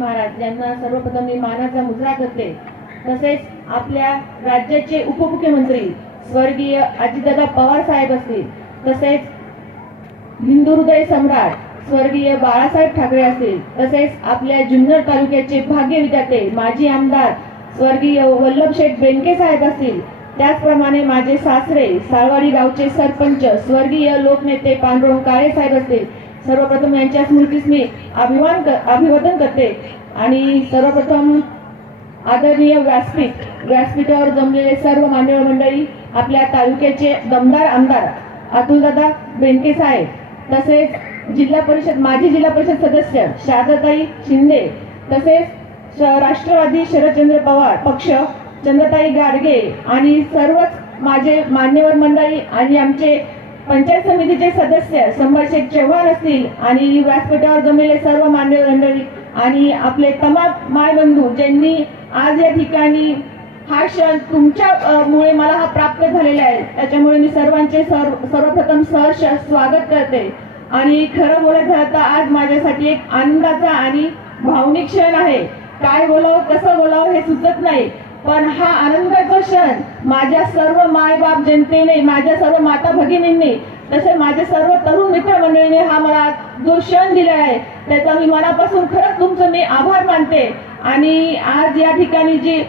महाराज यांना सर्वप्रथम मी मानाचा मुजरा करते। तसेच आपल्या राज्याचे उपमुख्यमंत्री स्वर्गीय अजितदादा पवार साहेब असतील, तसेच हिंदू हृदय सम्राट स्वर्गीय बाळासाहेब ठाकरे असतील, तसेच आपल्या जुन्नर तालुक्याचे भाग्य विधाते माजी आमदार स्वर्गीय वल्लभशेठ बेनके साहेब असतील, त्याचप्रमाणे माझे सासरे साळवाडी गावचे सरपंच स्वर्गीय लोकनेते पांडुरंग काळे साहेब असतील। सर्वप्रथम यांच्या स्मृतीस मी अभिवादन करते आणि सर्वप्रथम आदरणीय व्यासपीठावर जमलेले सर्व मान्यवर मंडळी, आपल्या तालुक्याचे दमदार आमदार अतुलदादा बेनके साहेब, तसेच माजी जिल्हा परिषद सदस्य शारदाताई शिंदे, तसेच राष्ट्रवादी शरदचंद्र पवार पक्ष चंद्रताई गाडगे आणि सर्वच माझे मान्यवर मंडळी आणि आमचे पंचायत समितीचे सदस्य संभाषक चव्हाण असतील आणि व्यासपीठावर जमलेले सर्व मान्यवर मंडळी आणि आपले तमाम मायबंधू ज्यांनी आज या ठिकाणी हा क्षण तुमच्यामुळे मला हा प्राप्त झालेला आहे, त्याच्यामुळे मी सर्वांचे सर्वप्रथम सहर्ष स्वागत करते। आणि खरं बोलायचं झालं तर आज माझ्यासाठी एक आनंदाचा आणि भावनिक क्षण आहे। काय बोलावं कसं बोलावं हे सुचत नाही, पण हा आनंदाचा क्षण माझ्या सर्व मायबाप जनतेने, माझ्या सर्व माता भगिनींनी, तसे माझे सर्व तरुण मित्रमंडळीने हा मला जो क्षण दिला आहे त्याचा मी मनापासून खरंच तुमचं मी आभार मानते। आणि आज या ठिकाणी जी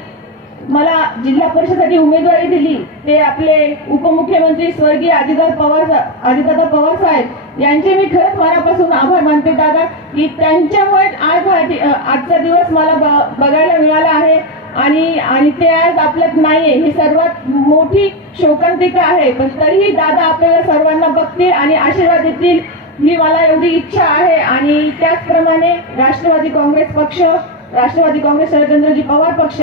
मला जिल्हा परिषदेसाठी उमेदवारी दिली ते आपले उपमुख्यमंत्री स्वर्गीय अजितदादा पवार साहेब यांचे मी खरंच मनापासून आभार मानते दादा, की त्यांच्यामुळे आज आजचा दिवस मला बघायला मिळाला आहे आणि ते आज आपल्यात नाहीये, ही सर्वात मोठी शोकांतिका आहे। पण तरीही दादा आपल्याला सर्वांना बघतील आणि आशीर्वाद देतील ही मला एवढी इच्छा आहे। आणि त्याचप्रमाणे राष्ट्रवादी काँग्रेस शरदचंद्रजी पवार पक्ष,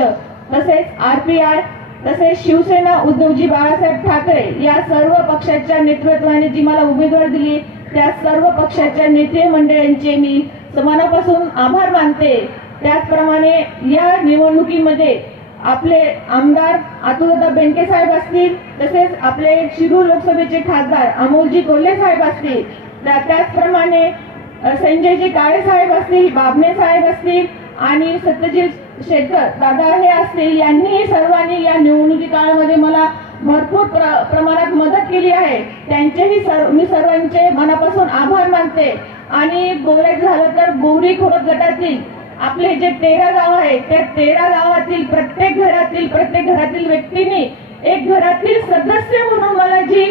तसेच RPI, तसेच शिवसेना उद्धवजी बाळासाहेब ठाकरे या सर्व पक्षाच्या नेतृत्वाने जी मला उमेदवारी दिली त्या सर्व पक्षाच्या नेते मंडळींचे मी मनापासून आभार मानते। त्याचप्रमाणे या निवडणुकीमध्ये आपले आमदार अतुलदादा बेनके साहेब असतील, तसेच आपले शिरूर लोकसभेचे खासदार अमोलजी कोल्हे साहेब असतील, त्याचप्रमाणे संजयजी काळे साहेब असतील, बाबणे साहेब असतील आणि सत्यजित शेखर दादा हे असतील, यांनी सर्वांनी या निवडणुकी काळामध्ये मला भरपूर प्रमाणात मदत केली आहे। त्यांचेही मी सर्वांचे मनापासून आभार मानते। आणि बोलायचं झालं तर गौरी खोडद गटातील आपले जे 13 गाव आहेत त्या 13 गावातील प्रत्येक घरातील व्यक्तीने एक घरातील सदस्य म्हणून मला जी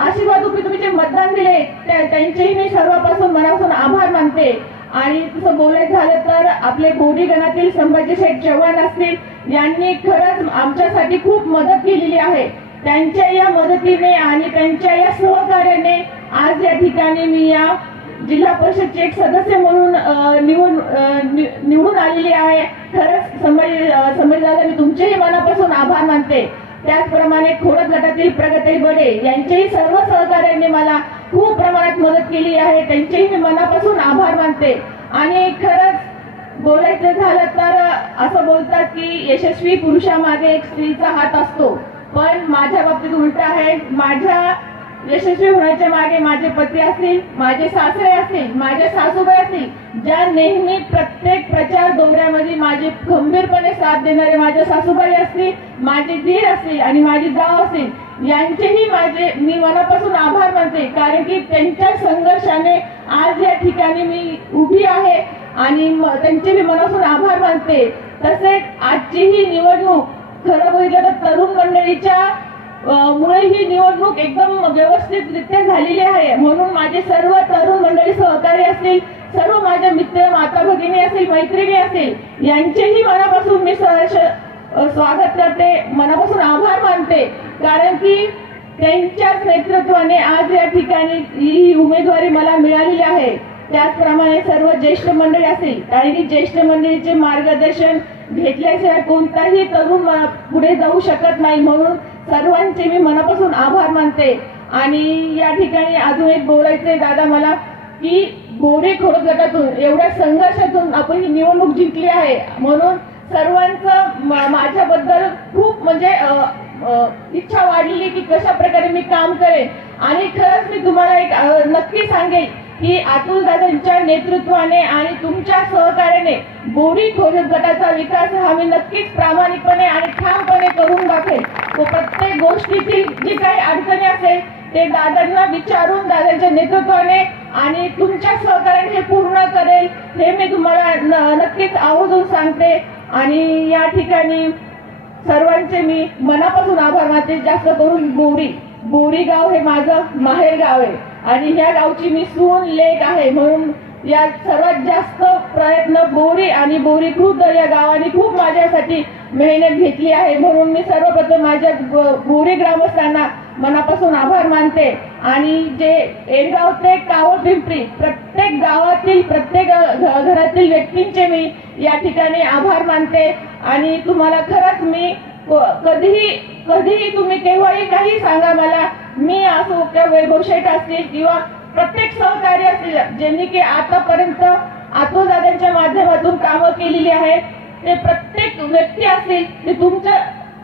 आशीर्वाद रूपी तुम्ही जे मतदान दिले त्यांचेही मी सर्वांपासून मनापासून आभार मानते। आणि तसं बोलायचं झालं तर आपले बोरी गणातील संभाजीशेठ चव्हाण असतील, यांनी खरंच आमच्यासाठी खूप मदत केलेली आहे। त्यांच्या या मदतीने आणि त्यांच्या या सहकार्याने आज या ठिकाणी मी या जिल्हा परिषदचे एक सदस्य म्हणून निवडून आलेली आहे। खरंच संभाजीदादा मी तुमचेही मनापासून आभार मानते। त्याचप्रमाणे खोडद गटातील प्रगती बडे यांचेही सर्व सहकार्याने मला खूप प्रमाणात मदत केली आहे, त्यांचेही मी मनापासून आभार मानते। आणि खरंच बोलायचं झालं तर असं बोलतात की यशस्वी पुरुषामागे एक स्त्रीचा हात असतो, पण माझ्या बाबतीत उलट आहे। माझ्या यशस्वी होण्याच्या मागे माझे पती असतील, माझे सासरे असतील, माझे सासूबाई असतील, ज्या नेहमी प्रत्येक प्रचार दौऱ्यामध्ये माझे खंबीरपणे साथ देणारे माझ्या सासूबाई असतील, माझे दीर असतील आणि माझी जाव असतील, यांचेही मी मनापासून आभार मानते। कारण की त्यांच्या संघर्षाने आज या ठिकाणी मी उभी आहे आणि त्यांचे मी मनापासून आभार मानते। तसेच आजची ही निवडणूक खरं बघितलं तर तरुण मंडळीच्या मुळे ही निवडणूक एकदम व्यवस्थितरित्या झालेली आहे। म्हणून माझे सर्व तरुण मंडळी सहकारी असतील, सर्व माझे मित्र माता भगिनी असतील, मैत्रिणी असतील, यांचेही मनापासून मी सहर्ष स्वागत करते, मनापासून आभार मानते। कारण की त्यांच्याच नेतृत्वाने आज या ठिकाणी ही उमेदवारी मला मिळालेली आहे। त्याचप्रमाणे सर्व ज्येष्ठ मंडळी असतील, कारण की ज्येष्ठ मंडळीचे मार्गदर्शन घेतल्याशिवाय कोणताही तरुण पुढे जाऊ शकत नाही, म्हणून सर्वांचे मी मनापासून आभार मानते। आणि या ठिकाणी अजून एक बोलायचंय दादा मला, की बोरी खोडद गटातून एवढ्या संघर्षातून आपण ही निवडणूक जिंकली आहे, म्हणून सर्वांचं माझ्याबद्दल खूप म्हणजे इच्छा वाढलेली की कशा प्रकारे मी काम करेन। आणि खरंच मी तुम्हाला एक नक्की सांगेन की अतुल दादांच्या नेतृत्वाने आणि तुमच्या सहकार्याने सहकार्याने बोरी खोजत गटाचा विकास हा मी नक्कीच प्रामाणिकपणे आणि ठामपणे करून दाखवेल. व प्रत्येक गोष्टीची जी काही अडचणी असेल ते दादांना विचारून दादांच्या नेतृत्वाने आणि तुमच्या सहकार्याने हे पूर्ण करेल हे मी तुम्हाला नक्कीच आवर्जून सांगते. आणि या ठिकाणी सर्वांचे मी मनापासून आभार मानते. जास्त करून बोरी गाव हे माझं माहेर गाव आहे आणि ह्या गावची मी सून लेक आहे, म्हणून या सर्वात जास्त प्रयत्न बोरी आणि बोरी खुर्द या गावाने खूप माझ्यासाठी मेहनत घेतली आहे. म्हणून मी सर्वप्रथम माझ्या बोरी ग्रामस्थांना मनापासून आभार मानते. आणि जे एडगाव ते कावळ पिंपरी प्रत्येक गावातील प्रत्येक घरातील व्यक्तींचे मी या ठिकाणी आभार मानते. आणि तुम्हाला खरंच मी कधीही तुम्ही केव्हाही काही सांगा मला, मी असो किंवा वैभव शेठ असतील किंवा प्रत्येक सहकारी असतील ज्यांनी की आतापर्यंत आतोदादांच्या माध्यमातून कामं केलेली आहेत, ते प्रत्येक व्यक्ती असतील ते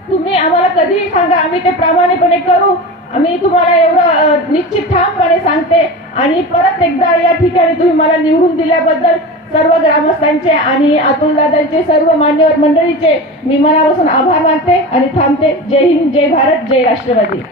तुम्ही आम्हाला कधीही सांगा, आम्ही ते प्रामाणिकपणे करू. आम्ही तुम्हाला एवढं निश्चित ठामपणे सांगते. आणि परत एकदा या ठिकाणी तुम्ही मला निवडून दिल्याबद्दल सर्व ग्रामस्थांचे आणि अतुलदादांचे सर्व मान्यवर मंडळीचे मी मनापासून आभार मानते आणि थांबते. जय हिंद, जय भारत, जय राष्ट्रवादी.